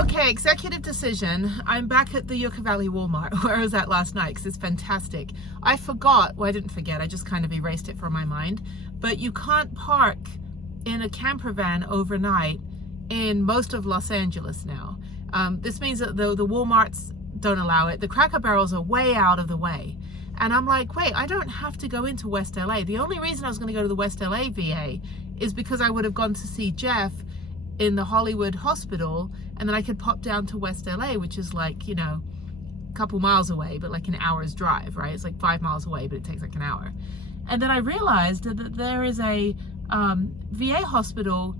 Okay, executive decision. I'm back at the Yucca Valley Walmart where I was at last night because it's fantastic. I forgot, well I didn't forget, I just kind of erased it from my mind, but you can't park in a camper van overnight in most of Los Angeles now. This means that the Walmarts don't allow it. The Cracker Barrels are way out of the way. And I'm like, wait, I don't have to go into West LA. The only reason I was going to go to the West LA VA is because I would have gone to see Jeff in the Hollywood hospital, and then I could pop down to West LA, which is like, you know, a couple miles away, but like an hour's drive, right? It's like 5 miles away, but it takes like an hour. And then I realized that there is a VA hospital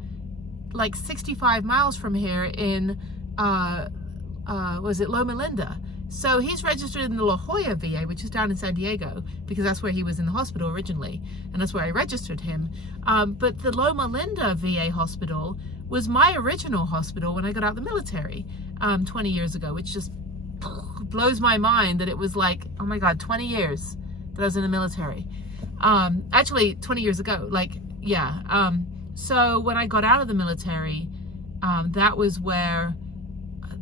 like 65 miles from here in, was it Loma Linda? So he's registered in the La Jolla VA, which is down in San Diego, because that's where he was in the hospital originally, and that's where I registered him. But the Loma Linda VA hospital was my original hospital when I got out of the military 20 years ago, which just blows my mind that it was like, oh my God, 20 years that I was in the military. Actually, 20 years ago, like, yeah. So when I got out of the military, that was where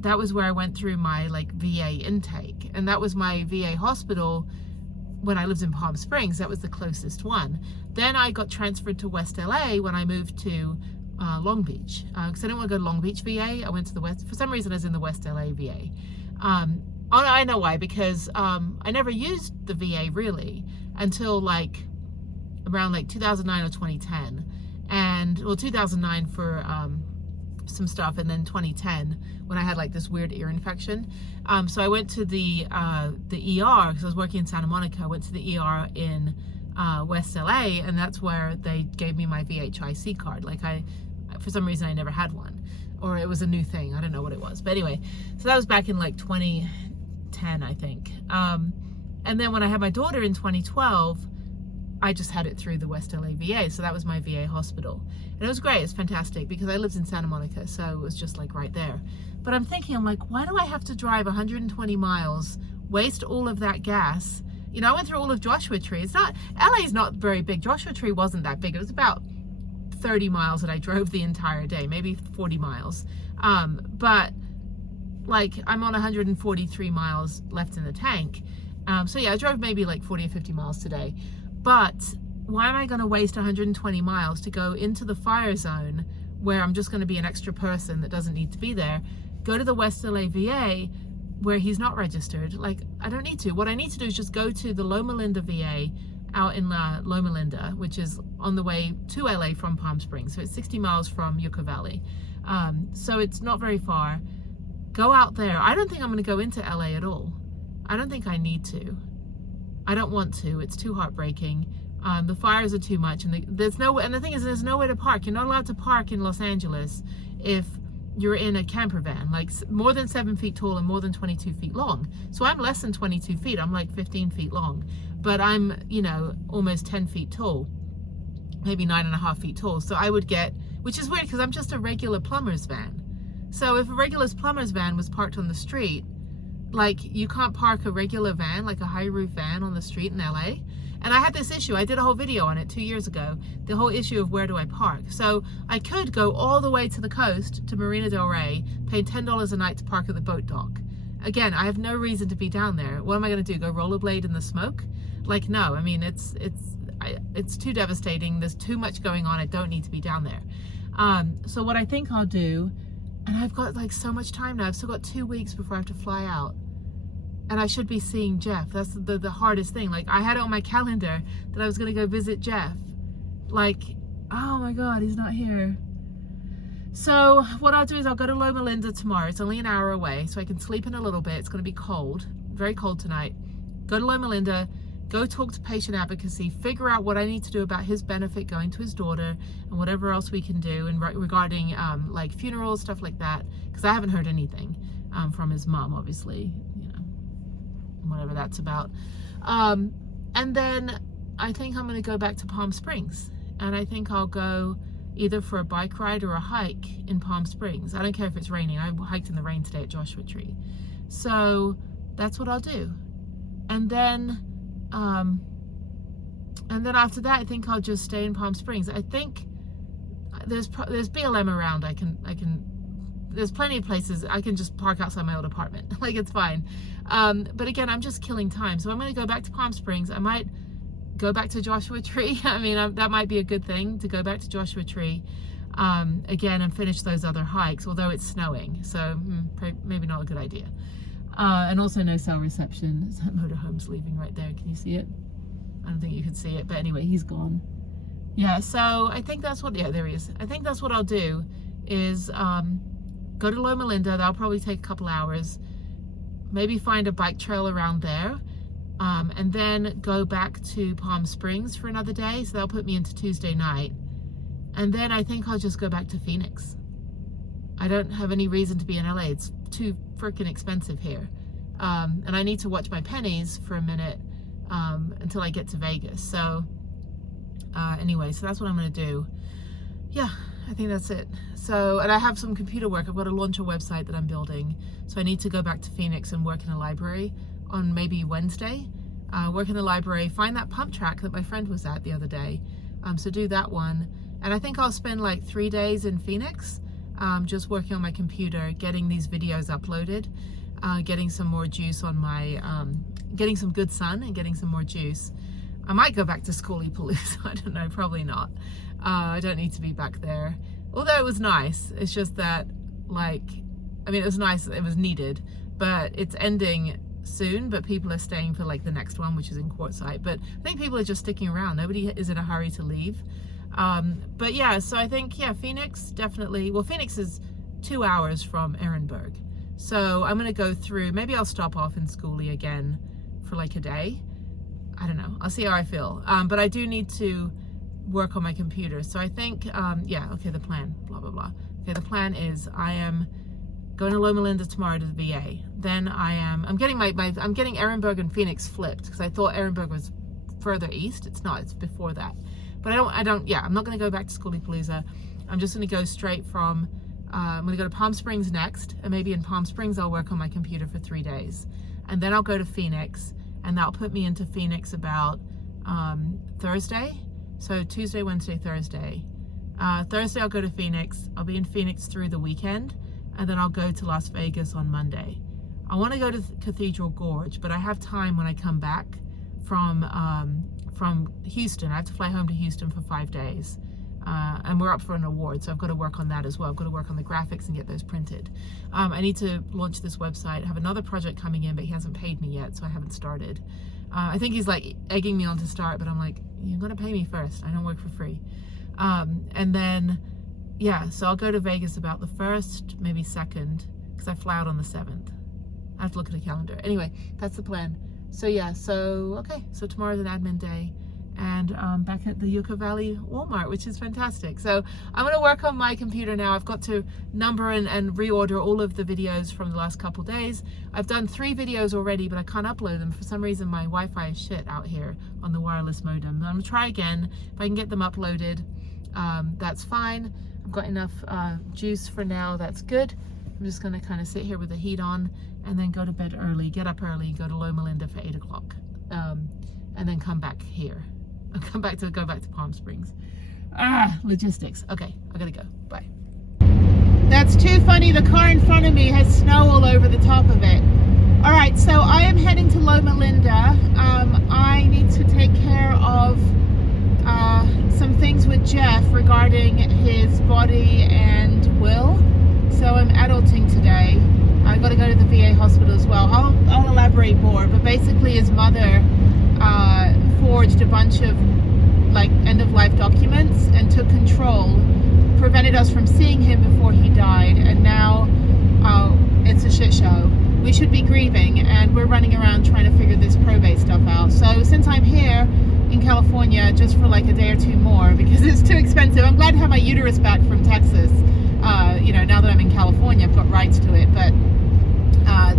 I went through my like VA intake, and that was my VA hospital when I lived in Palm Springs. That was the closest one. Then I got transferred to West LA when I moved to Long Beach, because I didn't want to go to Long Beach VA. I went to the West, for some reason I was in the West LA VA. I know why, because I never used the VA really until like around like 2009 or 2010, and well 2009 for some stuff, and then 2010 when I had like this weird ear infection. So I went to the ER because I was working in Santa Monica. I went to the ER in West LA, and that's where they gave me my VHIC card. Like for some reason I never had one, or it was a new thing. I don't know what it was, but anyway, so that was back in like 2010, I think. And then when I had my daughter in 2012, I just had it through the West LA VA, so that was my VA hospital. And it was great, it's fantastic, because I lived in Santa Monica, so it was just like right there. But I'm thinking, I'm like, why do I have to drive 120 miles, waste all of that gas? You know, I went through all of Joshua Tree. It's not, LA's not very big. Joshua Tree wasn't that big. It was about 30 miles that I drove the entire day, maybe 40 miles. But like I'm on 143 miles left in the tank. So yeah, I drove maybe like 40 or 50 miles today. But why am I going to waste 120 miles to go into the fire zone where I'm just going to be an extra person that doesn't need to be there? Go to the West LA VA where he's not registered. Like, I don't need to. What I need to do is just go to the Loma Linda VA out in Loma Linda, which is on the way to LA from Palm Springs. So it's 60 miles from Yucca Valley. So it's not very far. Go out there. I don't think I'm going to go into LA at all. I don't think I need to. I don't want to. It's too heartbreaking. The fires are too much, and there's no. And the thing is, there's nowhere to park. You're not allowed to park in Los Angeles if you're in a camper van, like more than 7 feet tall and more than 22 feet long. So I'm less than 22 feet. I'm like 15 feet long, but I'm, you know, almost 10 feet tall, maybe 9.5 feet tall. So I would get, which is weird because I'm just a regular plumber's van. So if a regular plumber's van was parked on the street, like you can't park a regular van, like a high roof van on the street in LA. And I had this issue, I did a whole video on it 2 years ago, the whole issue of where do I park. So I could go all the way to the coast, to Marina Del Rey, pay $10 a night to park at the boat dock. Again, I have no reason to be down there. What am I gonna do, go rollerblade in the smoke? Like, no, I mean, it's too devastating. There's too much going on, I don't need to be down there. So what I think I'll do, and I've got like so much time now, I've still got 2 weeks before I have to fly out. And I should be seeing Jeff. That's the hardest thing. Like, I had it on my calendar that I was gonna go visit Jeff. Like, oh my God, he's not here. So what I'll do is I'll go to Loma Linda tomorrow. It's only an hour away, so I can sleep in a little bit. It's gonna be cold, very cold tonight. Go to Loma Linda, go talk to patient advocacy, figure out what I need to do about his benefit going to his daughter, and whatever else we can do and regarding like funerals, stuff like that, because I haven't heard anything from his mom, obviously, you know, whatever that's about. And then I think I'm going to go back to Palm Springs, and I think I'll go either for a bike ride or a hike in Palm Springs. I don't care if it's raining. I hiked in the rain today at Joshua Tree. So that's what I'll do. And then after that, I think I'll just stay in Palm Springs. I think there's BLM around. there's plenty of places I can just park outside my old apartment. Like, it's fine. But again, I'm just killing time. So I'm going to go back to Palm Springs. I might go back to Joshua Tree. I mean, that might be a good thing, to go back to Joshua Tree again and finish those other hikes, although it's snowing. So maybe not a good idea. And also no cell reception. That motorhome's leaving right there. Can you see it? I don't think you can see it, but anyway, he's gone. Yeah, so I think that's what, yeah, there he is. I think that's what I'll do is go to Loma Linda. That'll probably take a couple hours. Maybe find a bike trail around there. And then go back to Palm Springs for another day. So that'll put me into Tuesday night. And then I think I'll just go back to Phoenix. I don't have any reason to be in LA. It's too freaking expensive here. And I need to watch my pennies for a minute until I get to Vegas. So anyway, so that's what I'm going to do. Yeah, I think that's it. So, and I have some computer work. I've got to launch a website that I'm building. So I need to go back to Phoenix and work in a library on maybe Wednesday. Work in the library, find that pump track that my friend was at the other day. So do that one. And I think I'll spend like 3 days in Phoenix, just working on my computer, getting these videos uploaded, getting some more juice on my, getting some good sun and getting some more juice. I might go back to Storyboard. I don't know, probably not. I don't need to be back there. Although it was nice. It's just that, like, I mean, it was nice, it was needed, but it's ending soon, but people are staying for like the next one, which is in Quartzsite. But I think people are just sticking around. Nobody is in a hurry to leave. But yeah, so I think, yeah, Phoenix definitely, well, Phoenix is 2 hours from Ehrenberg. So I'm going to go through, maybe I'll stop off in Schoolie again for like a day. I don't know. I'll see how I feel. But I do need to work on my computer. So I think, yeah, okay, the plan, blah, blah, blah. Okay, the plan is I am going to Loma Linda tomorrow to the VA. Then I'm getting I'm getting Ehrenberg and Phoenix flipped because I thought Ehrenberg was further east. It's not, it's before that. But yeah, I'm not going to go back to Schoolie. I'm just going to go straight from, I'm going to go to Palm Springs next. And maybe in Palm Springs, I'll work on my computer for 3 days. And then I'll go to Phoenix. And that'll put me into Phoenix about Thursday. So Tuesday, Wednesday, Thursday. Thursday I'll go to Phoenix. I'll be in Phoenix through the weekend. And then I'll go to Las Vegas on Monday. I want to go to Cathedral Gorge, but I have time when I come back from Houston. I have to fly home to Houston for 5 days. And we're up for an award, so I've got to work on that as well. I've got to work on the graphics and get those printed. I need to launch this website. I have another project coming in, but he hasn't paid me yet, so I haven't started. I think he's like egging me on to start, but I'm like, you're going to pay me first. I don't work for free. And then, yeah, so I'll go to Vegas about the 1st, maybe 2nd, because I fly out on the 7th. I have to look at a calendar. Anyway, that's the plan. So yeah, okay, so tomorrow's an admin day. And back at the Yucca Valley Walmart, which is fantastic. So I'm going to work on my computer now. I've got to number and reorder all of the videos from the last couple days. I've done 3 videos already, but I can't upload them. For some reason, my Wi-Fi is shit out here on the wireless modem. I'm going to try again. If I can get them uploaded, that's fine. I've got enough juice for now. That's good. I'm just going to kind of sit here with the heat on and then go to bed early, get up early, go to Loma Linda for 8 o'clock, and then come back here. I'll go back to Palm Springs. Logistics. Okay, I gotta go. Bye. That's too funny. The car in front of me has snow all over the top of it. All right, so I am heading to Loma Linda. I need to take care of some things with Jeff regarding his body and will. So I'm adulting today. I've got to go to the VA hospital as well. I'll elaborate more, but basically his mother forged a bunch of like end-of-life documents and took control, prevented us from seeing him before he died, and now it's a shit show. We should be grieving, and we're running around trying to figure this probate stuff out. So since I'm here in California just for like a day or 2 more because it's too expensive, I'm glad to have my uterus back from Texas. You know, now that I'm in California, I've got rights to it, but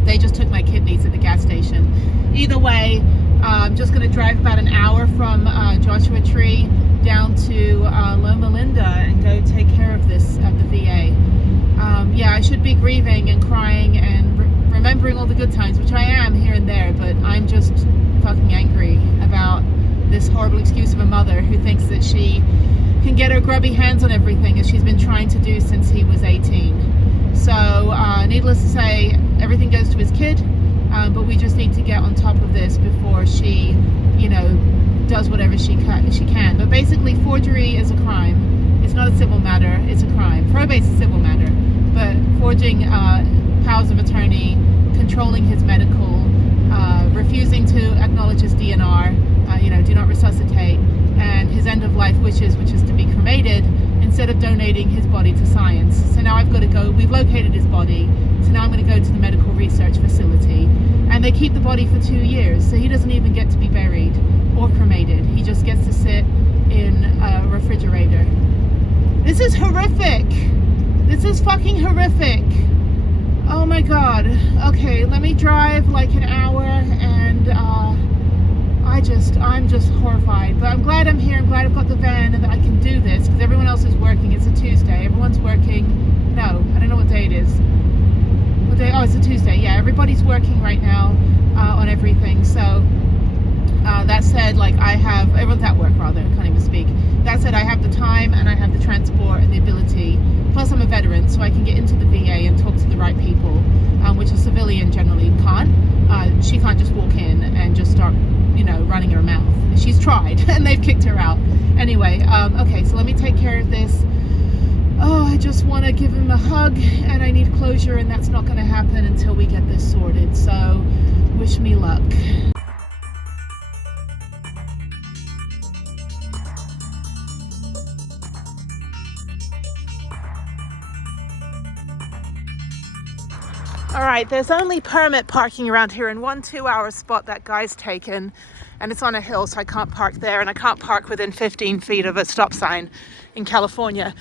they just took my kidneys at the gas station. Either way, I'm just going to drive about an hour from Joshua Tree down to Loma Linda and go take care of this at the VA. Yeah, I should be grieving and crying and remembering all the good times, which I am here and there, but I'm just fucking angry about this horrible excuse of a mother who thinks that she can get her grubby hands on everything as she's been trying to do since he was 18. So she, you know, does whatever she can. But basically, forgery is a crime. It's not a civil matter, it's a crime. Probate's a civil matter, but forging powers of attorney, controlling his medical, refusing to acknowledge his DNR, you know, do not resuscitate, and his end of life wishes, which is to be cremated, instead of donating his body to science. So now I've got to go, we've located his body, so now I'm going to go to the medical research facility, and they keep the body for 2 years, so he doesn't even get to be buried or cremated. He just gets to sit in a refrigerator. This is horrific. This is fucking horrific. Oh my god. Okay, let me drive like an hour, and I'm just horrified. But I'm glad I'm here. I'm glad I've got the van and that I can do this, because everyone else is working. It's a Tuesday. Everyone's working. No, I don't know what day it is. What day? Oh, it's a Tuesday. Yeah, everybody's working right now on everything. So that said, like, everyone's at work rather, I can't even speak. That said, I have the time and I have the transport and the ability. Plus I'm a veteran, so I can get into the VA and talk to the right people, which a civilian generally can't. She can't just walk in and just start, you know, running her mouth. She's tried and they've kicked her out. Anyway, okay, so let me take care of this. Oh, I just want to give him a hug, and I need closure, and that's not going to happen until we get this sorted. So wish me luck. All right, there's only permit parking around here in one 2-hour spot that guy's taken, and it's on a hill, so I can't park there, and I can't park within 15 feet of a stop sign in California.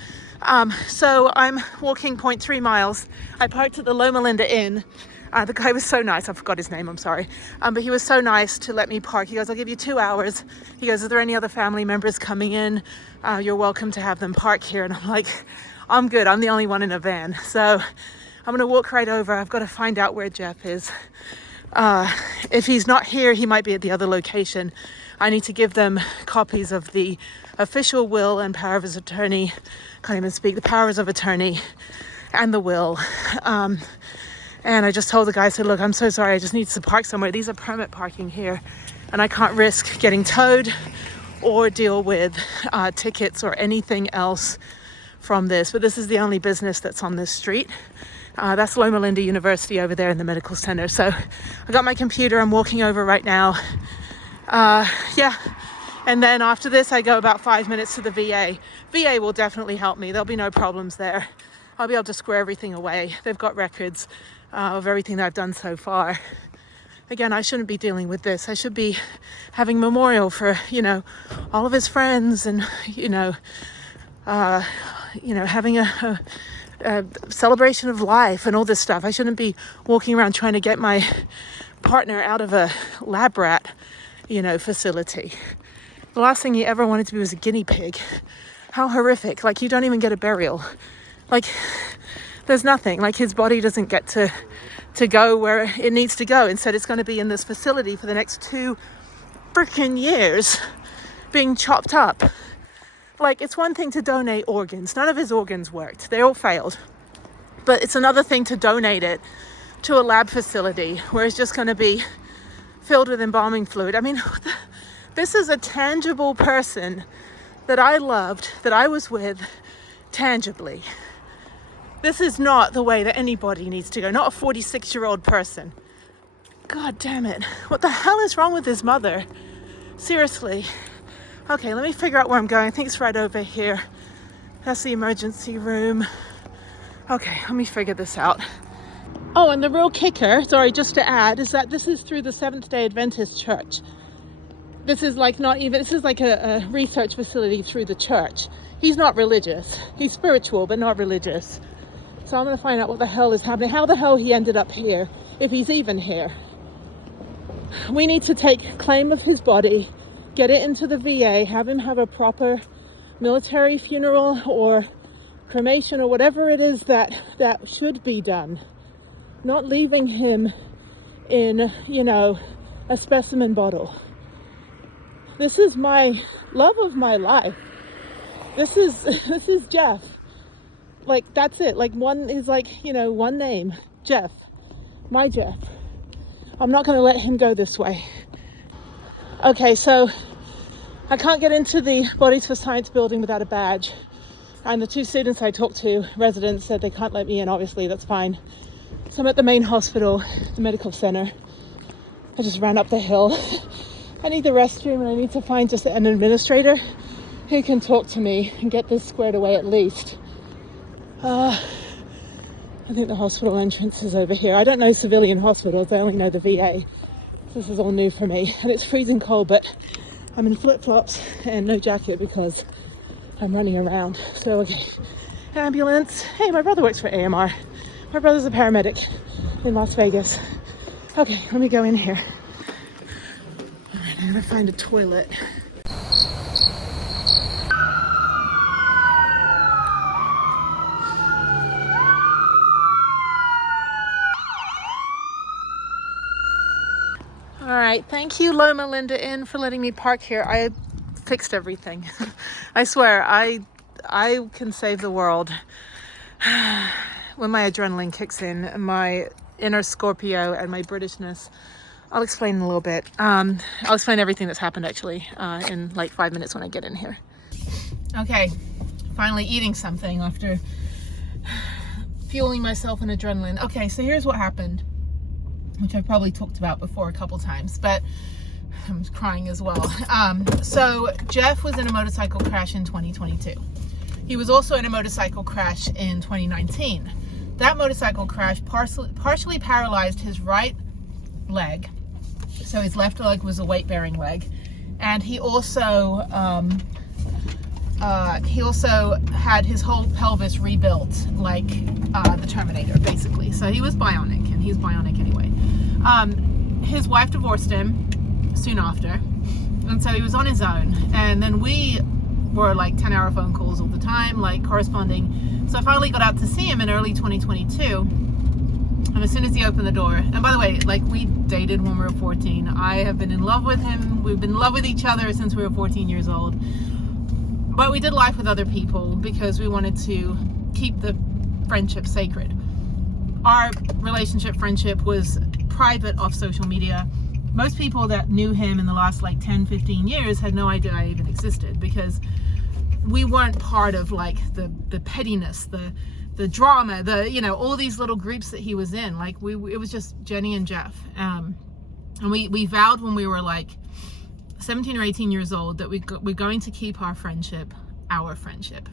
So I'm walking 0.3 miles. I parked at the Loma Linda Inn. The guy was so nice. I forgot his name, I'm sorry. But he was so nice to let me park. He goes, I'll give you 2 hours. He goes, are there any other family members coming in? You're welcome to have them park here. And I'm like, I'm good. I'm the only one in a van. So I'm going to walk right over. I've got to find out where Jeff is. If he's not here, he might be at the other location. I need to give them copies of the official will and power of his attorney. Can't even speak. The powers of attorney and the will. And I just told the guy, I said, look, I'm so sorry. I just need to park somewhere. These are permit parking here, and I can't risk getting towed or deal with tickets or anything else from this. But this is the only business that's on this street. That's Loma Linda University over there in the medical center. So I got my computer. I'm walking over right now. Yeah. And then after this, I go about 5 minutes to the VA. VA will definitely help me. There'll be no problems there. I'll be able to square everything away. They've got records of everything that I've done so far. Again, I shouldn't be dealing with this. I should be having memorial for, you know, all of his friends, and, having a celebration of life and all this stuff. I shouldn't be walking around trying to get my partner out of a lab rat, facility. The last thing he ever wanted to be was a guinea pig. How horrific. Like, you don't even get a burial. Like, there's nothing. Like, his body doesn't get to go where it needs to go. Instead, it's going to be in this facility for the next 2 freaking years being chopped up. Like, it's one thing to donate organs. None of his organs worked. They all failed. But it's another thing to donate it to a lab facility where it's just going to be filled with embalming fluid. I mean, this is a tangible person that I loved, that I was with tangibly. This is not the way that anybody needs to go. Not a 46-year-old person. God damn it. What the hell is wrong with his mother? Seriously. Okay, let me figure out where I'm going. I think it's right over here. That's the emergency room. Okay, let me figure this out. Oh, and the real kicker, sorry, just to add, is that this is through the Seventh-day Adventist Church. This is like this is like a research facility through the church. He's not religious. He's spiritual, but not religious. So I'm going to find out what the hell is happening. How the hell he ended up here, if he's even here. We need to take claim of his body, get it into the VA, have him have a proper military funeral or cremation or whatever it is that should be done. Not leaving him in, a specimen bottle. This is my love of my life. This is Jeff. Like, that's it. Like, one is like, one name. Jeff. My Jeff. I'm not going to let him go this way. Okay, so I can't get into the Bodies for Science building without a badge. And the 2 students I talked to, residents, said they can't let me in. Obviously, that's fine. So I'm at the main hospital, the medical center. I just ran up the hill. I need the restroom, and I need to find just an administrator who can talk to me and get this squared away at least. I think the hospital entrance is over here. I don't know civilian hospitals, I only know the VA. This is all new for me, and it's freezing cold, but I'm in flip-flops and no jacket because I'm running around. So, okay, ambulance. Hey, my brother works for AMR. My brother's a paramedic in Las Vegas. Okay, let me go in here. All right, I'm gonna find a toilet. All right, thank you, Loma Linda Inn, for letting me park here. I fixed everything. I swear, I can save the world. When my adrenaline kicks in, my inner Scorpio and my Britishness. I'll explain in a little bit. I'll explain everything that's happened actually in like 5 minutes when I get in here. Okay, finally eating something after fueling myself in adrenaline. Okay, so here's what happened, which I've probably talked about before a couple times, but I'm crying as well. So Jeff was in a motorcycle crash in 2022. He was also in a motorcycle crash in 2019. That motorcycle crash partially paralyzed his right leg. So his left leg was a weight-bearing leg. And he also had his whole pelvis rebuilt like the Terminator, basically. So he was bionic, and he's bionic anyway. His wife divorced him soon after, and so he was on his own. And then we were like 10-hour phone calls all the time, like corresponding. So I finally got out to see him in early 2022. And as soon as he opened the door, and by the way, like, we dated when we were 14. I have been in love with him. We've been in love with each other since we were 14 years old. But we did life with other people because we wanted to keep the friendship sacred. Our relationship, friendship, was private off social media. Most people that knew him in the last like 10, 15 years had no idea I even existed, because we weren't part of like the pettiness, the drama, all these little groups that he was in. Like it was just Jennie and Jeff. And we vowed when we were like 17 or 18 years old that we're going to keep our friendship,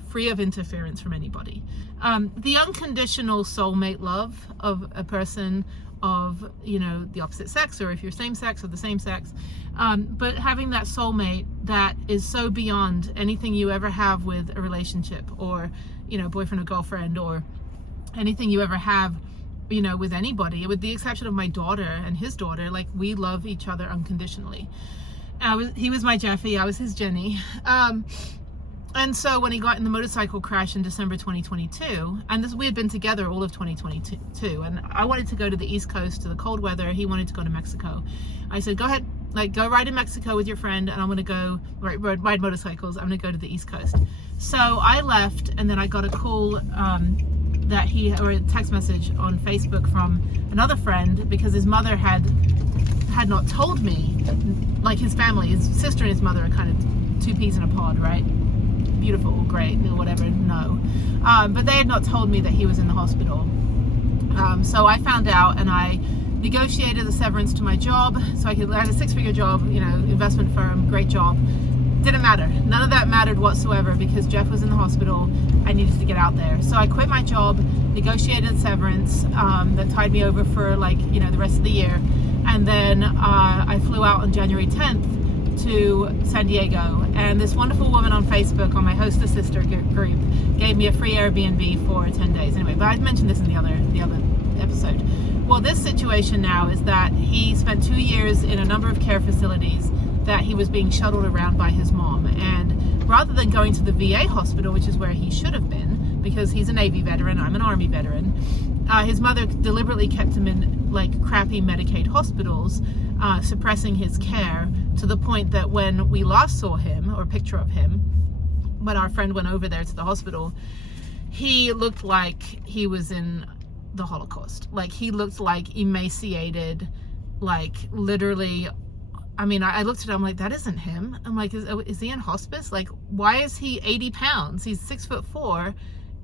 free of interference from anybody. The unconditional soulmate love of a person of, the opposite sex, or if you're same sex or the same sex, but having that soulmate that is so beyond anything you ever have with a relationship, or boyfriend or girlfriend, or anything you ever have with anybody, with the exception of my daughter and his daughter. Like, we love each other unconditionally. He was my Jeffy, I was his Jennie. And so when he got in the motorcycle crash in December 2022, and we had been together all of 2022, and I wanted to go to the East Coast to the cold weather. He wanted to go to Mexico. I said, go ahead, like, go ride in Mexico with your friend, and I'm going to go ride motorcycles. I'm going to go to the East Coast. So I left, and then I got a call or a text message on Facebook from another friend, because his mother had not told me, like, his family, his sister and his mother are kind of two peas in a pod, right? Beautiful, great, whatever, no. But they had not told me that he was in the hospital. So I found out, and I negotiated a severance to my job, so I had a 6-figure job, investment firm, great job. Didn't matter. None of that mattered whatsoever, because Jeff was in the hospital. I needed to get out there. So I quit my job, negotiated a severance that tied me over for the rest of the year. And then I flew out on January 10th to San Diego, and this wonderful woman on Facebook, on my host a sister group, gave me a free Airbnb for 10 days. Anyway, but I mentioned this in the other episode. Well, this situation now is that he spent 2 years in a number of care facilities that he was being shuttled around by his mom, and rather than going to the VA hospital, which is where he should have been, because he's a Navy veteran, I'm an Army veteran, his mother deliberately kept him in like crappy Medicaid hospitals, suppressing his care, to the point that when we last saw him, or a picture of him, when our friend went over there to the hospital, he looked like he was in the Holocaust. Like, he looked like emaciated, like literally I mean, I looked at him, I'm like, that isn't him. I'm like, is he in hospice? Like, why is he 80 pounds? He's 6'4",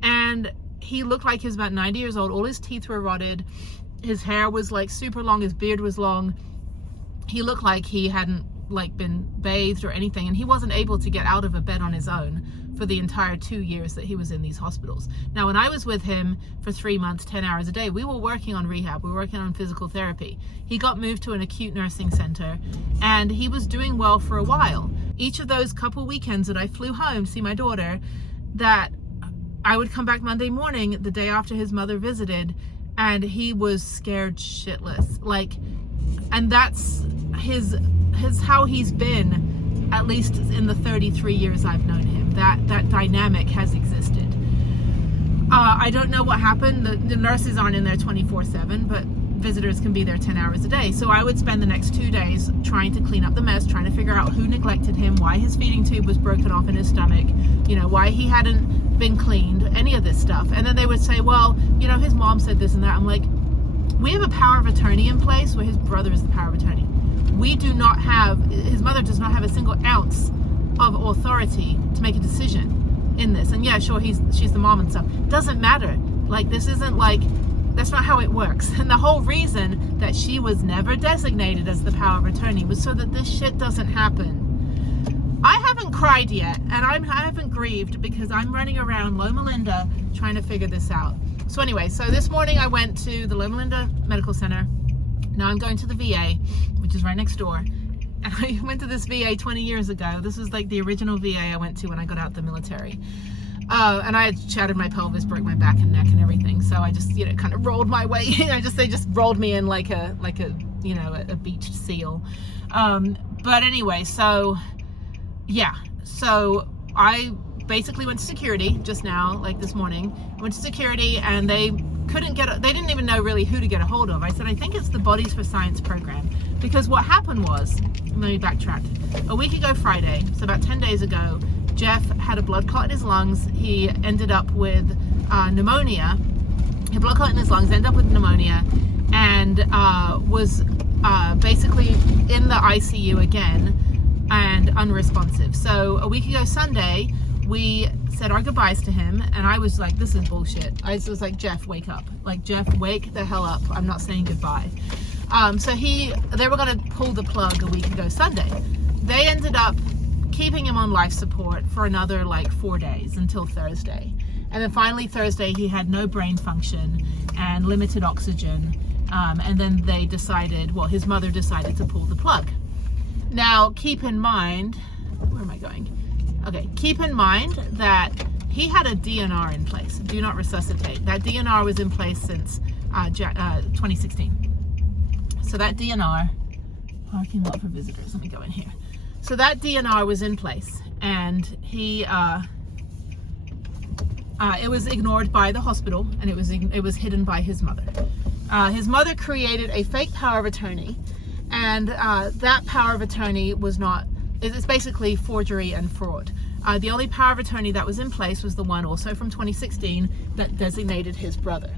and he looked like he was about 90 years old. All his teeth were rotted. His hair was like super long. His beard was long. He looked like he hadn't like been bathed or anything, and he wasn't able to get out of a bed on his own for the entire 2 years that he was in these hospitals. Now, when I was with him for 3 months, 10 hours a day, we were working on rehab. We were working on physical therapy. He got moved to an acute nursing center, and he was doing well for a while. Each of those couple weekends that I flew home to see my daughter, that I would come back Monday morning, the day after his mother visited, and he was scared shitless. Like, and that's his how he's been, at least in the 33 years I've known him. That dynamic has existed. I don't know what happened. The nurses aren't in there 24/7, but visitors can be there 10 hours a day. So I would spend the next 2 days trying to clean up the mess, trying to figure out who neglected him, why his feeding tube was broken off in his stomach, you know, why he hadn't been cleaned, any of this stuff. And then they would say, well, you know, his mom said this and that. I'm like, we have a power of attorney in place where his brother is the power of attorney. We do not have, his mother does not have a single ounce of authority to make a decision in this. And yeah, sure, she's the mom and stuff. Doesn't matter. Like, this isn't like, that's not how it works. And the whole reason that she was never designated as the power of attorney was so that this shit doesn't happen. I haven't cried yet, and I haven't grieved because I'm running around Loma Linda trying to figure this out. So anyway, so this morning I went to the Loma Linda Medical Center. Now I'm going to the VA, which is right next door. And I went to this VA 20 years ago. This was like the original VA I went to when I got out of the military. And I had shattered my pelvis, broke my back and neck and everything. So I just, you know, kind of rolled my way. They just rolled me in like a you know, a beached seal. But anyway, so yeah. So I basically went to security just now, like this morning. I went to security, and they didn't even know really who to get a hold of. I said, I think it's the Bodies for Science program. Because what happened was, let me backtrack. A week ago Friday, so about 10 days ago, Jeff had a blood clot in his lungs. He ended up with pneumonia. He had blood clot in his lungs, ended up with pneumonia, and was basically in the ICU again and unresponsive. So a week ago Sunday, we said our goodbyes to him, and I was like, this is bullshit. I was like, Jeff, wake up. Like, Jeff, wake the hell up. I'm not saying goodbye. So they were going to pull the plug a week ago Sunday. They ended up keeping him on life support for another like 4 days until Thursday. And then finally Thursday, he had no brain function and limited oxygen. And then they decided, well, his mother decided to pull the plug. Now, keep in mind, where am I going? Okay, keep in mind that he had a DNR in place, do not resuscitate. That DNR was in place since 2016. So that DNR, parking lot for visitors, let me go in here. So that DNR was in place, and he, it was ignored by the hospital, and it was hidden by his mother. His mother created a fake power of attorney, and that power of attorney was not, it's basically forgery and fraud. The only power of attorney that was in place was the one also from 2016 that designated his brother.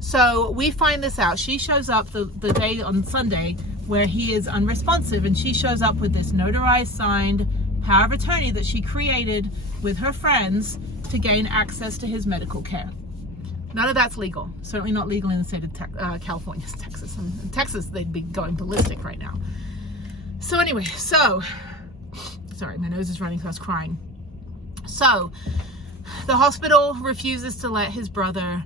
So we find this out. She shows up the day on Sunday where he is unresponsive, and she shows up with this notarized signed power of attorney that she created with her friends to gain access to his medical care. None of that's legal. Certainly not legal in the state of California, Texas. In Texas, they'd be going ballistic right now. So anyway, sorry, my nose is running, so I was crying. So the hospital refuses to let his brother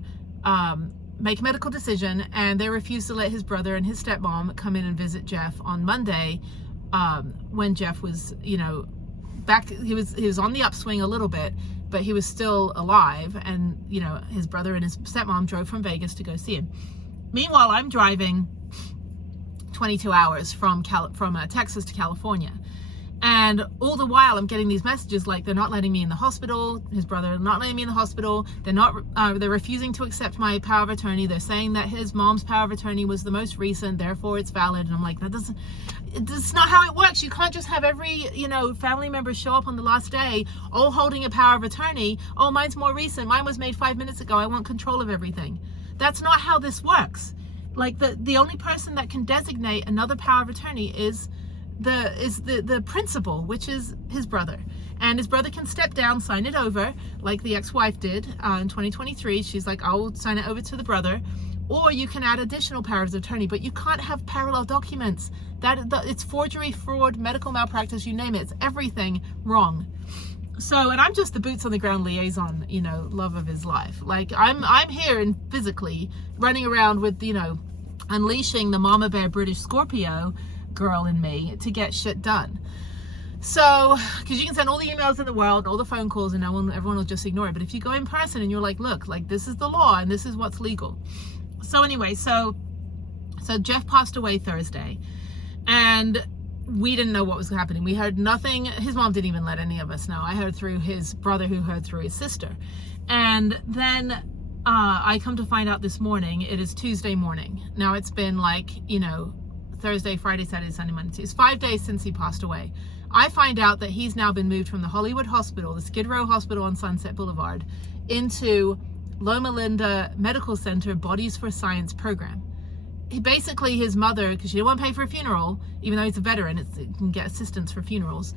make a medical decision, and they refuse to let his brother and his stepmom come in and visit Jeff on Monday, when Jeff was, you know, back. He was on the upswing a little bit, but he was still alive, and you know, his brother and his stepmom drove from Vegas to go see him. Meanwhile, I'm driving 22 hours from Texas to California. And all the while I'm getting these messages like, they're not letting me in the hospital, his brother not letting me in the hospital, they're refusing to accept my power of attorney, they're saying that his mom's power of attorney was the most recent, therefore it's valid. And I'm like, that's not how it works. You can't just have every, you know, family member show up on the last day, all holding a power of attorney. Oh, mine's more recent, mine was made 5 minutes ago, I want control of everything. That's not how this works. Like, the only person that can designate another power of attorney is the principal, which is his brother. And his brother can step down, sign it over, like the ex-wife did in 2023. She's like, I'll sign it over to the brother. Or you can add additional powers of attorney, but you can't have parallel documents. It's forgery, fraud, medical malpractice, you name it. It's everything wrong. So, and I'm just the boots on the ground liaison, you know, love of his life. Like I'm here and physically running around with, you know, unleashing the mama bear British Scorpio girl in me to get shit done. So, because you can send all the emails in the world, all the phone calls, and everyone will just ignore it. But if you go in person and you're like, look, like this is the law and this is what's legal. So anyway, so Jeff passed away Thursday, and we didn't know what was happening. We heard nothing. His mom didn't even let any of us know. I heard through his brother, who heard through his sister. And then I come to find out this morning, it is Tuesday morning. Now it's been like, you know, Thursday, Friday, Saturday, Sunday, Monday, Tuesday. It's 5 days since he passed away. I find out that he's now been moved from the Hollywood Hospital, the Skid Row Hospital on Sunset Boulevard, into Loma Linda Medical Center Bodies for Science program. Basically, his mother, because she didn't want to pay for a funeral, even though he's a veteran, it can get assistance for funerals.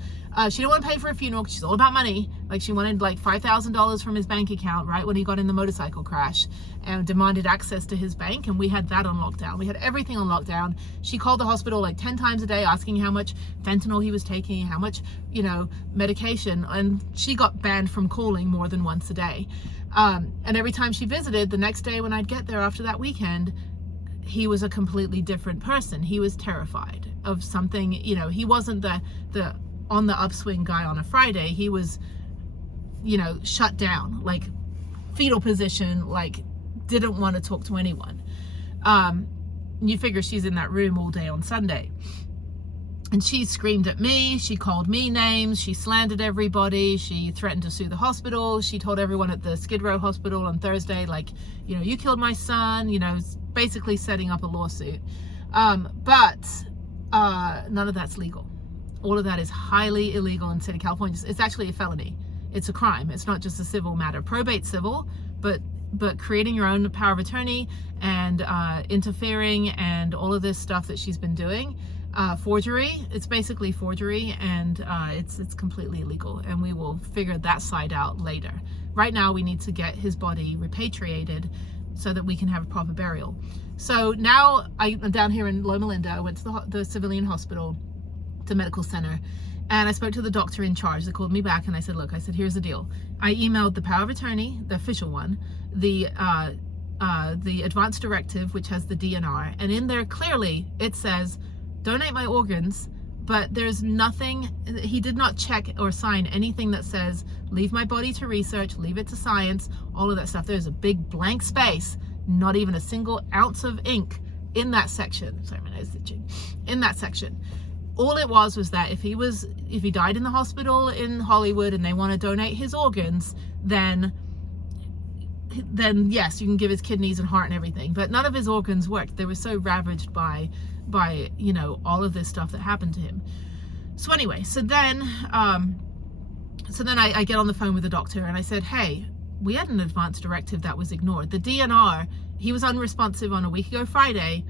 She didn't want to pay for a funeral because she's all about money. Like, she wanted like $5,000 from his bank account right when he got in the motorcycle crash, and demanded access to his bank, and we had that on lockdown. We had everything on lockdown. She called the hospital like 10 times a day asking how much fentanyl he was taking, how much, you know, medication, and she got banned from calling more than once a day. And every time she visited, the next day when I'd get there after that weekend, he was a completely different person. He was terrified of something, you know, he wasn't the on the upswing guy on a Friday. He was, you know, shut down, like fetal position, like didn't want to talk to anyone. You figure she's in that room all day on Sunday. And she screamed at me, she called me names, she slandered everybody, she threatened to sue the hospital, she told everyone at the Skid Row Hospital on Thursday, like, you know, you killed my son, you know, basically setting up a lawsuit. But none of that's legal. All of that is highly illegal in the state of California. It's actually a felony. It's a crime. It's not just a civil matter. Probate civil, but creating your own power of attorney and interfering and all of this stuff that she's been doing. Forgery, it's basically forgery, and it's completely illegal, and we will figure that side out later. Right now we need to get his body repatriated so that we can have a proper burial. So now I'm down here in Loma Linda. I went to the civilian hospital, the medical center, and I spoke to the doctor in charge. They called me back and I said, look, I said, here's the deal. I emailed the power of attorney, the official one, the advance directive, which has the DNR, and in there clearly it says donate my organs, but there's nothing, he did not check or sign anything that says leave my body to research, leave it to science, all of that stuff. There's a big blank space, not even a single ounce of ink in that section. Sorry, my nose is itching. In that section. All it was that if he died in the hospital in Hollywood and they want to donate his organs, then yes, you can give his kidneys and heart and everything, but none of his organs worked. They were so ravaged by you know, all of this stuff that happened to him. So anyway, so then I get on the phone with the doctor and I said, hey, we had an advance directive that was ignored. The DNR, he was unresponsive on a week ago Friday.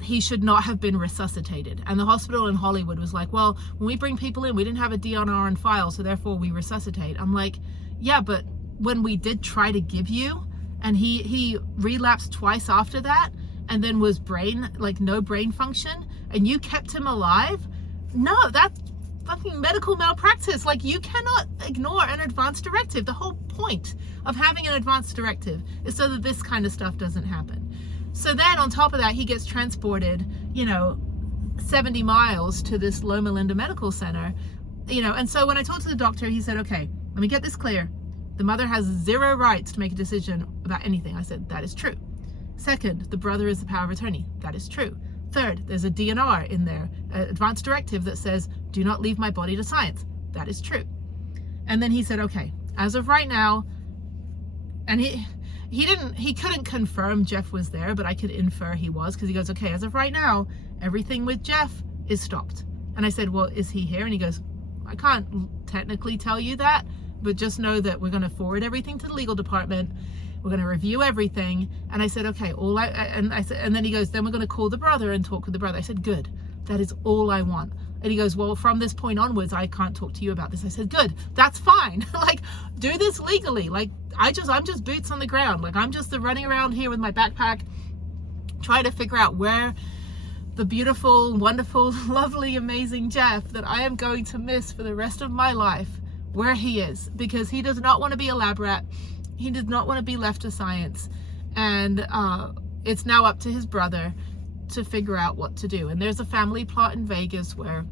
He should not have been resuscitated. And the hospital in Hollywood was like, well, when we bring people in, we didn't have a DNR on file, so therefore we resuscitate. I'm like, yeah, but when we did try to give you, and he relapsed twice after that, and then was no brain function, and you kept him alive? No, that's fucking medical malpractice. Like, you cannot ignore an advance directive. The whole point of having an advance directive is so that this kind of stuff doesn't happen. So then on top of that, he gets transported, you know, 70 miles to this Loma Linda Medical Center, you know. And so when I talked to the doctor, he said, okay, let me get this clear. The mother has zero rights to make a decision about anything. I said, that is true. Second, the brother is the power of attorney. That is true. Third, there's a DNR in there, an advance directive that says, do not leave my body to science. That is true. And then he said, okay, as of right now, and he couldn't confirm Jeff was there, but I could infer he was, because he goes, okay, as of right now, everything with Jeff is stopped. And I said, well, is he here? And he goes, I can't technically tell you that, but just know that we're going to forward everything to the legal department. We're going to review everything. And I said, okay, and then he goes, then we're going to call the brother and talk with the brother. I said, good. That is all I want. And he goes, well, from this point onwards, I can't talk to you about this. I said, good, that's fine. Like, do this legally. Like, I'm just boots on the ground. Like, I'm just running around here with my backpack, trying to figure out where the beautiful, wonderful, lovely, amazing Jeff that I am going to miss for the rest of my life, where he is, because he does not want to be a lab rat. He does not want to be left to science. And it's now up to his brother to figure out what to do. And there's a family plot in Vegas where,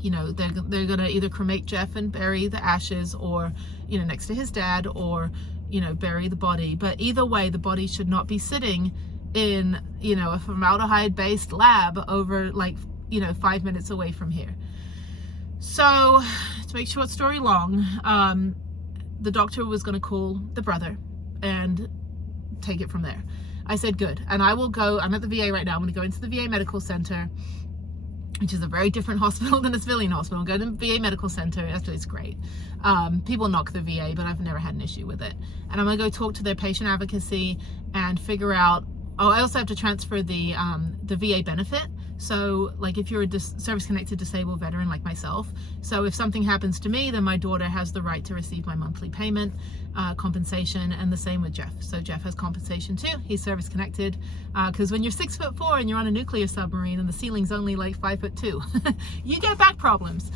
you know, they're gonna either cremate Jeff and bury the ashes, or, you know, next to his dad, or, you know, bury the body. But either way, the body should not be sitting in, you know, a formaldehyde based lab over, like, you know, 5 minutes away from here. So to make short story long, the doctor was going to call the brother and take it from there. I said, good. And I will go, I'm at the VA right now. I'm going to go into the VA Medical Center, which is a very different hospital than a civilian hospital. Go to the VA Medical Center. Actually, it's great. People knock the VA, but I've never had an issue with it. And I'm going to go talk to their patient advocacy and figure out, oh, I also have to transfer the VA benefit. So, like, if you're a service-connected disabled veteran like myself, so if something happens to me, then my daughter has the right to receive my monthly payment, compensation, and the same with Jeff. So Jeff has compensation too. He's service-connected, because when you're 6'4" and you're on a nuclear submarine and the ceiling's only like 5'2", you get back problems.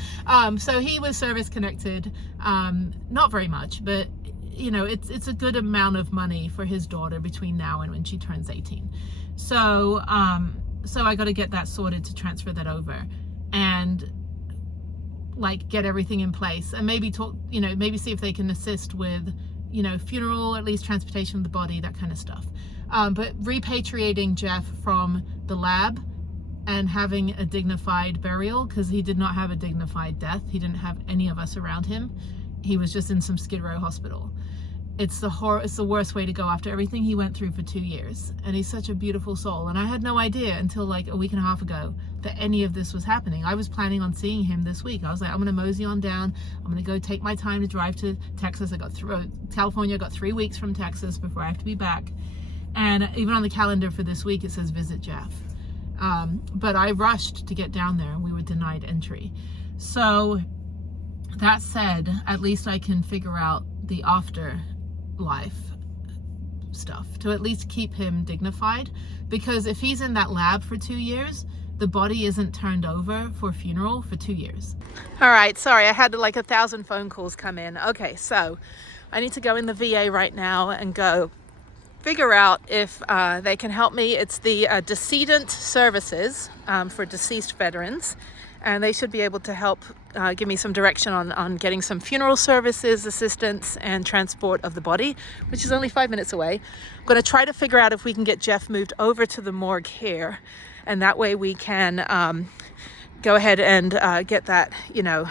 So he was service-connected, not very much, but you know, it's a good amount of money for his daughter between now and when she turns 18. So so I got to get that sorted to transfer that over and like get everything in place, and maybe talk, you know, maybe see if they can assist with, you know, funeral, at least transportation of the body, that kind of stuff. But repatriating Jeff from the lab and having a dignified burial, because he did not have a dignified death. He didn't have any of us around him. He was just in some Skid Row hospital. It's the worst way to go after everything he went through for 2 years. And he's such a beautiful soul. And I had no idea until like a week and a half ago that any of this was happening. I was planning on seeing him this week. I was like, I'm going to mosey on down. I'm going to go take my time to drive to Texas. I got through California. I got 3 weeks from Texas before I have to be back. And even on the calendar for this week, it says visit Jeff. But I rushed to get down there and we were denied entry. So that said, at least I can figure out the afterlife stuff to at least keep him dignified, because if he's in that lab for 2 years, the body isn't turned over for funeral for 2 years. All right, sorry, I had like 1,000 phone calls come in. Okay, so I need to go in the VA right now and go figure out if they can help me. It's the decedent services for deceased veterans, and they should be able to help give me some direction on getting some funeral services, assistance, and transport of the body, which is only 5 minutes away. I'm going to try to figure out if we can get Jeff moved over to the morgue here, and that way we can go ahead and get that, you know,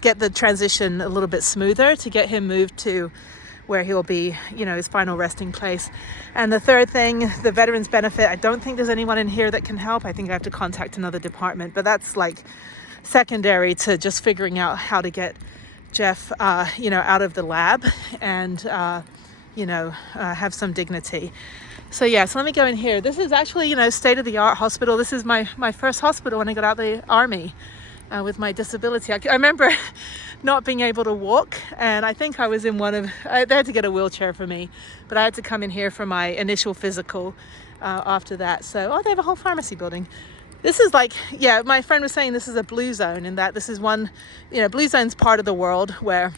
get the transition a little bit smoother to get him moved to where he'll be, you know, his final resting place. And the third thing, the veterans benefit, I don't think there's anyone in here that can help. I think I have to contact another department, but that's like secondary to just figuring out how to get Jeff, you know, out of the lab and, you know, have some dignity. So yeah, so let me go in here. This is actually, you know, state-of-the-art hospital. This is my first hospital when I got out of the army with my disability. I remember not being able to walk, and I think I was in they had to get a wheelchair for me, but I had to come in here for my initial physical after that. So, oh, they have a whole pharmacy building. This is like, yeah, my friend was saying this is a blue zone, and that this is one, you know, blue zone's part of the world where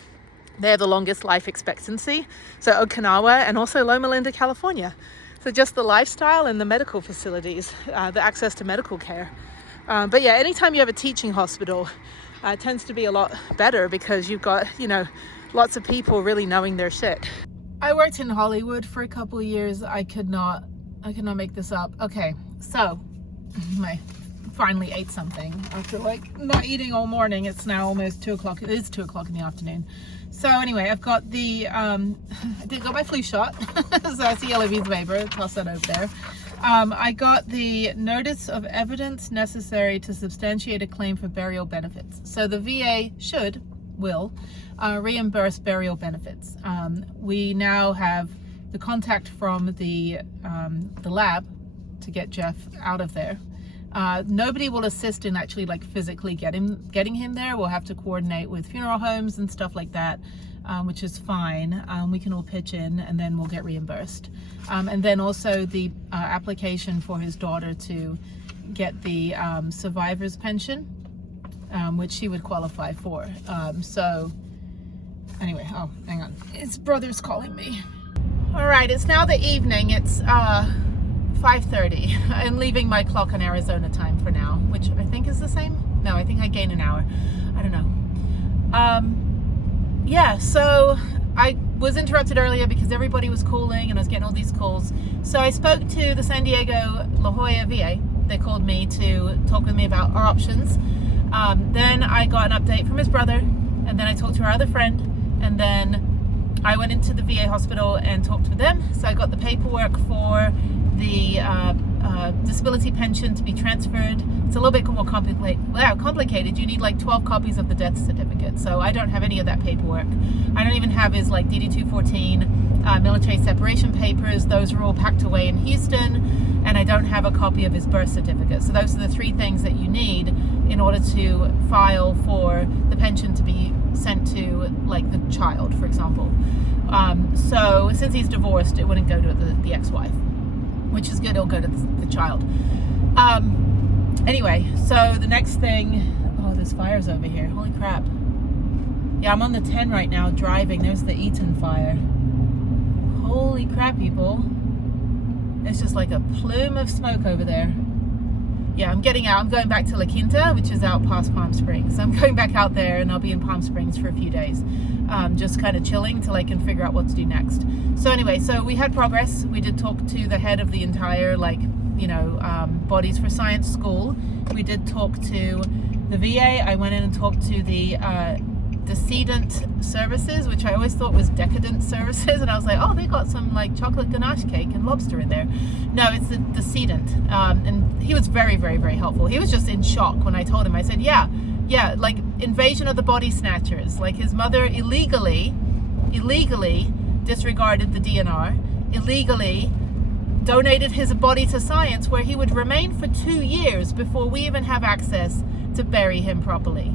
they have the longest life expectancy. So Okinawa and also Loma Linda, California. So just the lifestyle and the medical facilities, the access to medical care. But yeah, anytime you have a teaching hospital, it tends to be a lot better because you've got, you know, lots of people really knowing their shit. I worked in Hollywood for a couple of years. I could not make this up. Okay, so I finally ate something after like not eating all morning. It's now almost 2 o'clock. It is 2 o'clock in the afternoon. So anyway, I've got the, I did got my flu shot. So that's the yellow piece of paper. Toss that over there. I got the notice of evidence necessary to substantiate a claim for burial benefits. So the VA will reimburse burial benefits. We now have the contact from the lab to get Jeff out of there. Nobody will assist in actually like physically getting him there. We'll have to coordinate with funeral homes and stuff like that, which is fine. We can all pitch in and then we'll get reimbursed. And then also the application for his daughter to get the survivor's pension, which she would qualify for. So anyway, oh, hang on. His brother's calling me. All right, it's now the evening. It's 5:30. I'm leaving my clock on Arizona time for now, which I think is the same. No, I think I gained an hour. I don't know. Yeah, so I was interrupted earlier because everybody was calling and I was getting all these calls. So I spoke to the San Diego La Jolla VA. They called me to talk with me about our options. Then I got an update from his brother, and then I talked to our other friend, and then I went into the VA hospital and talked with them. So I got the paperwork for the disability pension to be transferred. It's a little bit more complicated. You need like 12 copies of the death certificate. So I don't have any of that paperwork. I don't even have his like DD-214 military separation papers. Those are all packed away in Houston, and I don't have a copy of his birth certificate. So those are the three things that you need in order to file for the pension to be sent to like the child, for example. So since he's divorced, it wouldn't go to the ex-wife, which is good. It'll go to the child. Anyway, so the next thing, oh, there's fires over here. Holy crap. Yeah, I'm on the 10 right now driving. There's the Eaton fire. Holy crap, people. It's just like a plume of smoke over there. Yeah, I'm getting out. I'm going back to La Quinta, which is out past Palm Springs. So I'm going back out there, and I'll be in Palm Springs for a few days. Just kind of chilling till I can figure out what to do next. So anyway, so we had progress. We did talk to the head of the entire, like, Bodies for Science school. We did talk to the VA. I went in and talked to the decedent services, which I always thought was decadent services, and I was like, oh, they got some like chocolate ganache cake and lobster in there. No, it's the decedent. And he was very, very, very helpful. He was just in shock when I told him. I said, yeah, like invasion of the body snatchers. Like his mother illegally disregarded the DNR, illegally donated his body to science, where he would remain for 2 years before we even have access to bury him properly.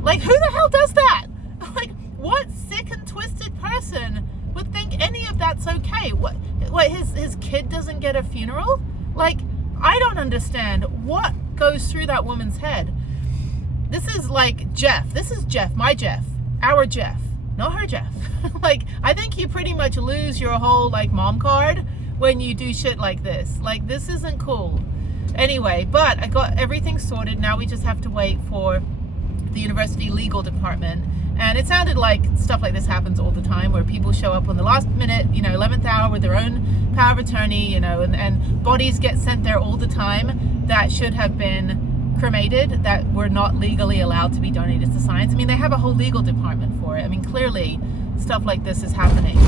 Like, who the hell does that? Like, what sick and twisted person would think any of that's okay? What his kid doesn't get a funeral? Like, I don't understand what goes through that woman's head. This is like Jeff. This is Jeff, my Jeff, our Jeff, not her Jeff. Like, I think you pretty much lose your whole, like, mom card when you do shit like this. Like, this isn't cool. Anyway, but I got everything sorted. Now we just have to wait for the university legal department. And it sounded like stuff like this happens all the time, where people show up on the last minute, 11th hour with their own power of attorney, and bodies get sent there all the time that should have been cremated, that were not legally allowed to be donated to science. I mean, they have a whole legal department for it. I mean, clearly stuff like this is happening.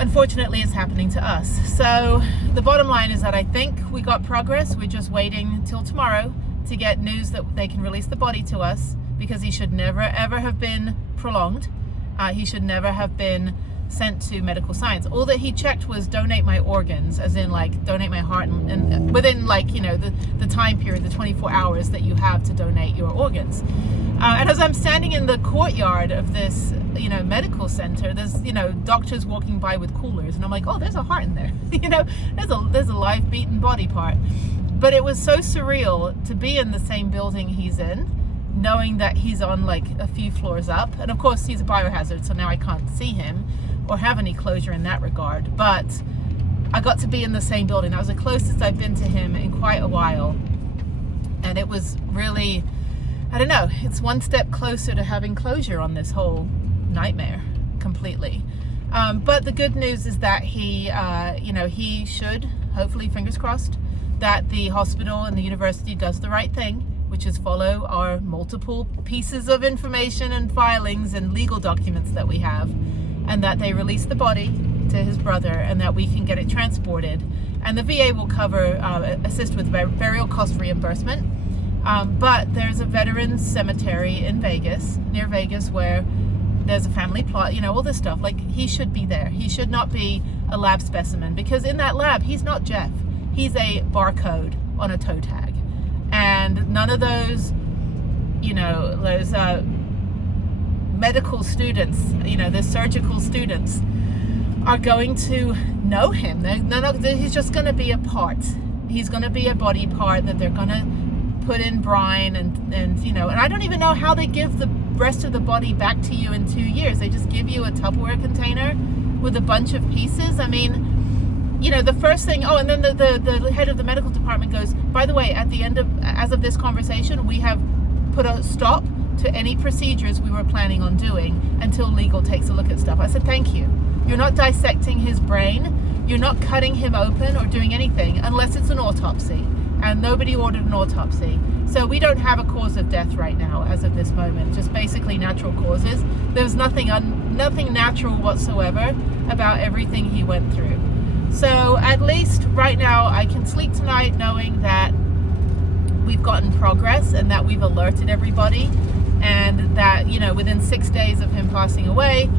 Unfortunately, it's happening to us. So the bottom line is that I think we got progress. We're just waiting till tomorrow to get news that they can release the body to us, because he should never ever have been prolonged. He should never have been sent to medical science. All that he checked was donate my organs, as in like donate my heart, and within like the time period, the 24 hours that you have to donate your organs. And as I'm standing in the courtyard of this medical center, there's doctors walking by with coolers, and I'm like, oh, there's a heart in there. There's a live beaten body part. But it was so surreal to be in the same building he's in, knowing that he's on like a few floors up. And of course he's a biohazard, so now I can't see him or have any closure in that regard. But I got to be in the same building. That was the closest I've been to him in quite a while. And it was really, I don't know, it's one step closer to having closure on this whole nightmare completely. But the good news is that he should, hopefully, fingers crossed, that the hospital and the university does the right thing, which is follow our multiple pieces of information and filings and legal documents that we have, and that they release the body to his brother, and that we can get it transported. And the VA will assist with burial cost reimbursement. But there's a veterans cemetery in Vegas, near Vegas, where there's a family plot, all this stuff. Like, he should be there. He should not be a lab specimen, because in that lab, he's not Jeff. He's a barcode on a toe tag. and none of those, those medical students, the surgical students are going to know him. He's just going to be a part. He's going to be a body part that they're going to put in brine and I don't even know how they give the rest of the body back to you in 2 years. They just give you a Tupperware container with a bunch of pieces. I mean, the first thing, and then the head of the medical department goes, by the way, as of this conversation, we have put a stop to any procedures we were planning on doing until legal takes a look at stuff. I said, thank you. You're not dissecting his brain. You're not cutting him open or doing anything unless it's an autopsy. And nobody ordered an autopsy. So we don't have a cause of death right now as of this moment, just basically natural causes. There's nothing natural whatsoever about everything he went through. So at least right now I can sleep tonight knowing that we've gotten progress and that we've alerted everybody, and that, within 6 days of him passing away,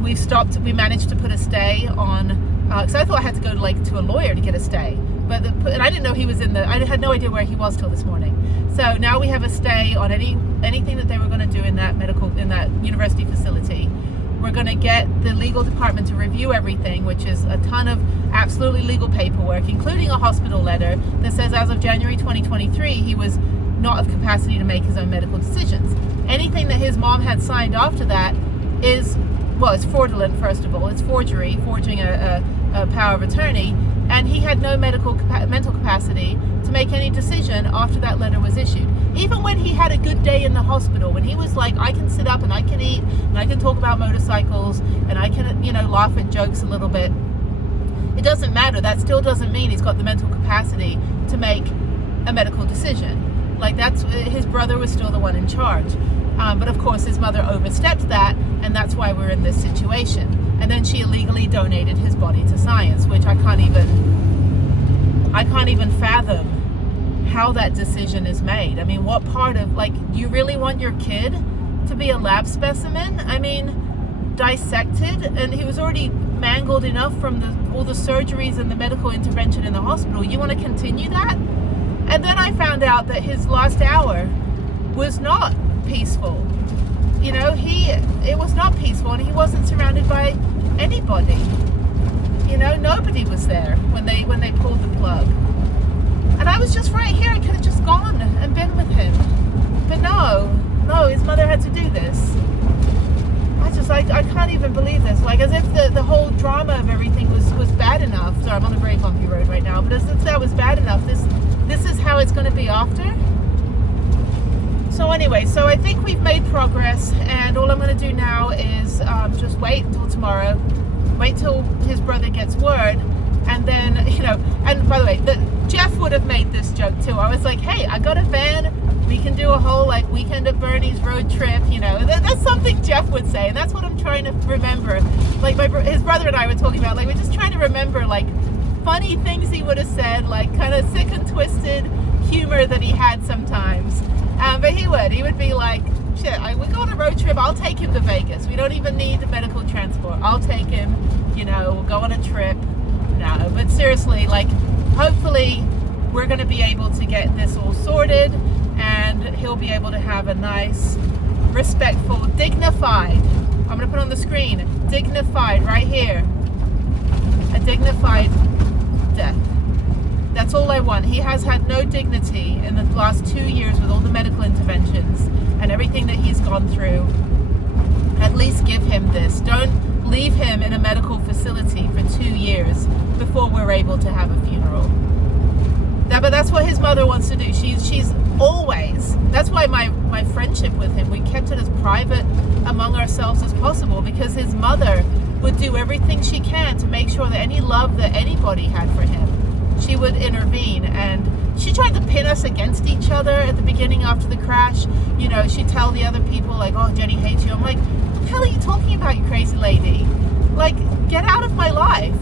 we managed to put a stay on, because I thought I had to go to a lawyer to get a stay. And I didn't know he was I had no idea where he was till this morning. So now we have a stay on anything that they were going to do in that university facility. We're going to get the legal department to review everything, which is a ton of absolutely legal paperwork, including a hospital letter that says as of January 2023, he was not of capacity to make his own medical decisions. Anything that his mom had signed after that is fraudulent, first of all. It's forging a power of attorney. And he had no mental capacity to make any decision after that letter was issued. Even when he had a good day in the hospital, when he was like, I can sit up and I can eat and I can talk about motorcycles and I can, laugh at jokes a little bit. It doesn't matter. That still doesn't mean he's got the mental capacity to make a medical decision. His brother was still the one in charge. But of course his mother overstepped that, and that's why we're in this situation. And then she illegally donated his body to science, which I can't even fathom how that decision is made. I mean, what part of, you really want your kid to be a lab specimen? I mean, dissected, and he was already mangled enough from all the surgeries and the medical intervention in the hospital. You want to continue that? And then I found out that his last hour was not peaceful. It was not peaceful, and he wasn't surrounded by anybody. Nobody was there when they pulled the plug. And I was just right here. I could have just gone and been with him. But no, his mother had to do this. I can't even believe this. As if the whole drama of everything was bad enough. Sorry, I'm on a very bumpy road right now, but as if that was bad enough, this is how it's going to be after. So anyway, I think we've made progress, and all I'm going to do now is just wait until tomorrow, wait till his brother gets word, and then, and by the way, Jeff would have made this joke too. I was like, hey, I got a van, we can do a whole weekend at Bernie's road trip, that's something Jeff would say, and that's what I'm trying to remember. His brother and I were talking about, we're just trying to remember funny things he would have said, kind of sick and twisted humor that he had sometimes. But he would be like, shit, we go on a road trip, I'll take him to Vegas. We don't even need medical transport. I'll take him, we'll go on a trip. No, but seriously, hopefully we're going to be able to get this all sorted, and he'll be able to have a nice, respectful, dignified, I'm going to put on the screen, dignified right here, a dignified death. That's all I want. He has had no dignity in the last 2 years with all the medical interventions and everything that he's gone through. At least give him this. Don't leave him in a medical facility for 2 years before we're able to have a funeral. But that's what his mother wants to do. She's always, that's why my friendship with him, we kept it as private among ourselves as possible, because his mother would do everything she can to make sure that any love that anybody had for him, she would intervene. And she tried to pin us against each other at the beginning after the crash. She'd tell the other people oh, Jenny hates you. I'm like, what the hell are you talking about, you crazy lady? Get out of my life.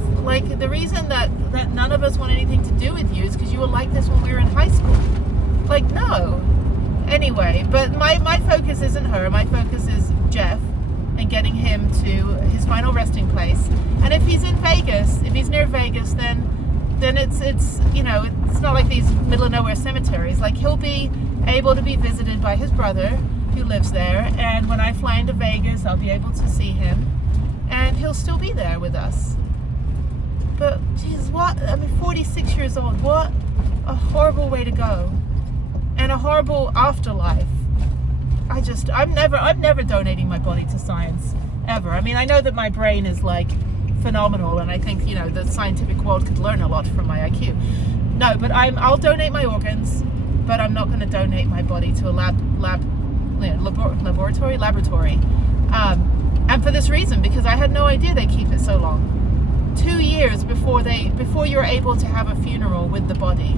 The reason that none of us want anything to do with you is because you were like this when we were in high school. No. Anyway, but my focus isn't her. My focus is Jeff and getting him to his final resting place. And if he's in Vegas, if he's near Vegas, then then it's you know, it's not like these middle of nowhere cemeteries. Like, he'll be able to be visited by his brother who lives there, and when I fly into Vegas, I'll be able to see him, and he'll still be there with us. But geez, what? I mean, 46 years old. What a horrible way to go, and a horrible afterlife. I'm never donating my body to science, ever. I mean, I know that my brain is like phenomenal, and I think, you know, the scientific world could learn a lot from my IQ. No, but I'll donate my organs, but I'm not going to donate my body to a laboratory. And for this reason, because I had no idea they keep it so long. 2 years before you're able to have a funeral with the body.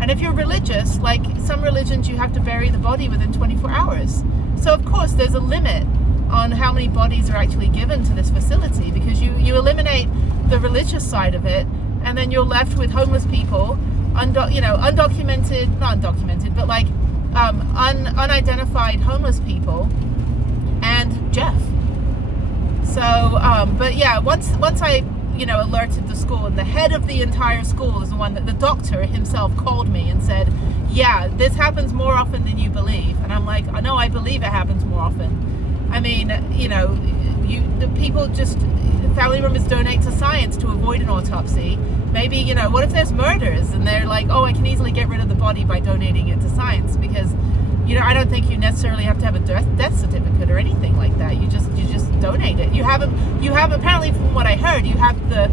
And if you're religious, like some religions, you have to bury the body within 24 hours. So of course there's a limit on how many bodies are actually given to this facility, because you eliminate the religious side of it, and then you're left with homeless people, undocumented, not undocumented, but like unidentified homeless people, and Jeff. So, but yeah, once I, you know, alerted the school, and the head of the entire school is the one that the doctor himself called me and said, yeah, this happens more often than you believe. And I'm like, no, I believe it happens more often. I mean, you know, the people just, family members donate to science to avoid an autopsy. Maybe, you know, what if there's murders and they're like, oh, I can easily get rid of the body by donating it to science, because, you know, I don't think you necessarily have to have a death certificate or anything like that. You just donate it. You have apparently, from what I heard, you have the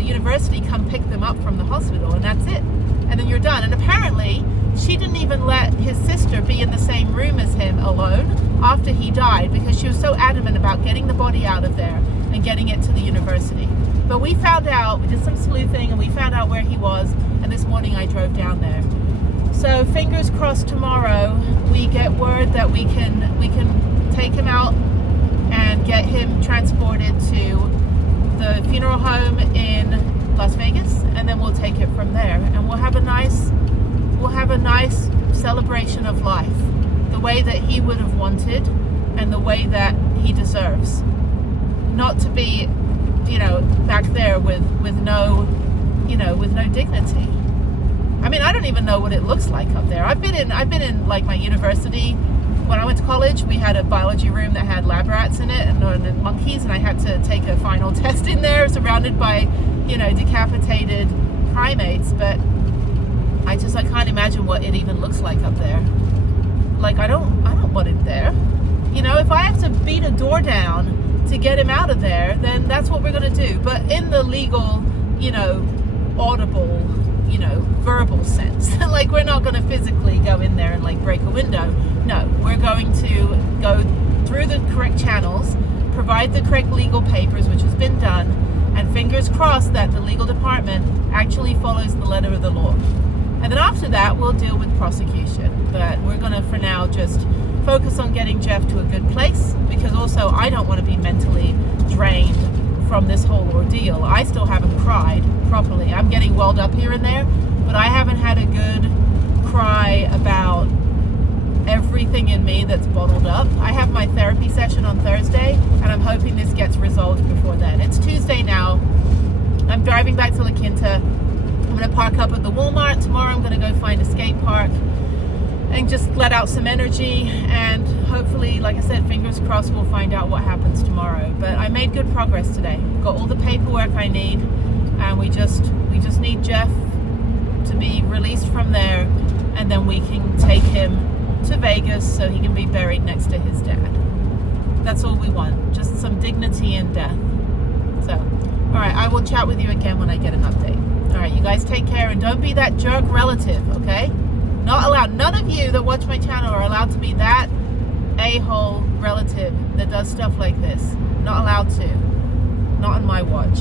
university come pick them up from the hospital, and that's it. And then you're done. And apparently she didn't even let his sister be in the same room as him alone after he died, because she was so adamant about getting the body out of there and getting it to the university. But we found out, we did some sleuthing, and we found out where he was, and this morning I drove down there. So fingers crossed tomorrow we get word that we can take him out and get him transported to the funeral home in Las Vegas, and then we'll take it from there, and we'll have a nice celebration of life, the way that he would have wanted and the way that he deserves. Not to be, you know, back there with no dignity. I mean, I don't even know what it looks like up there. I've been in like my university. When I went to college, we had a biology room that had lab rats in it and monkeys, and I had to take a final test in there, surrounded by, you know, decapitated primates. But I can't imagine what it even looks like up there. Like, I don't want it there. You know, if I have to beat a door down to get him out of there, then that's what we're going to do. But in the legal, you know, audible, you know, verbal sense, like, we're not going to physically go in there and like break a window. No, we're going to go through the correct channels, provide the correct legal papers, which has been done, and fingers crossed that the legal department actually follows the letter of the law. And then after that, we'll deal with prosecution. But we're going to, for now, just focus on getting Jeff to a good place, because also I don't want to be mentally drained from this whole ordeal. I still haven't cried properly. I'm getting welled up here and there, but I haven't had a good cry about everything in me that's bottled up. I have my therapy session on Thursday, and I'm hoping this gets resolved before then. It's Tuesday now. I'm driving back to La Quinta. I'm going to park up at the Walmart. Tomorrow I'm going to go find a skate park and just let out some energy, and hopefully, like I said, fingers crossed, we'll find out what happens tomorrow. But I made good progress today. Got all the paperwork I need, and we just need Jeff to be released from there, and then we can take him to Vegas so he can be buried next to his dad. That's all we want, just some dignity in death. So, all right, I will chat with you again when I get an update. All right, you guys take care, and don't be that jerk relative, okay? Not allowed. None of you that watch my channel are allowed to be that a-hole relative that does stuff like this. Not allowed to. Not on my watch.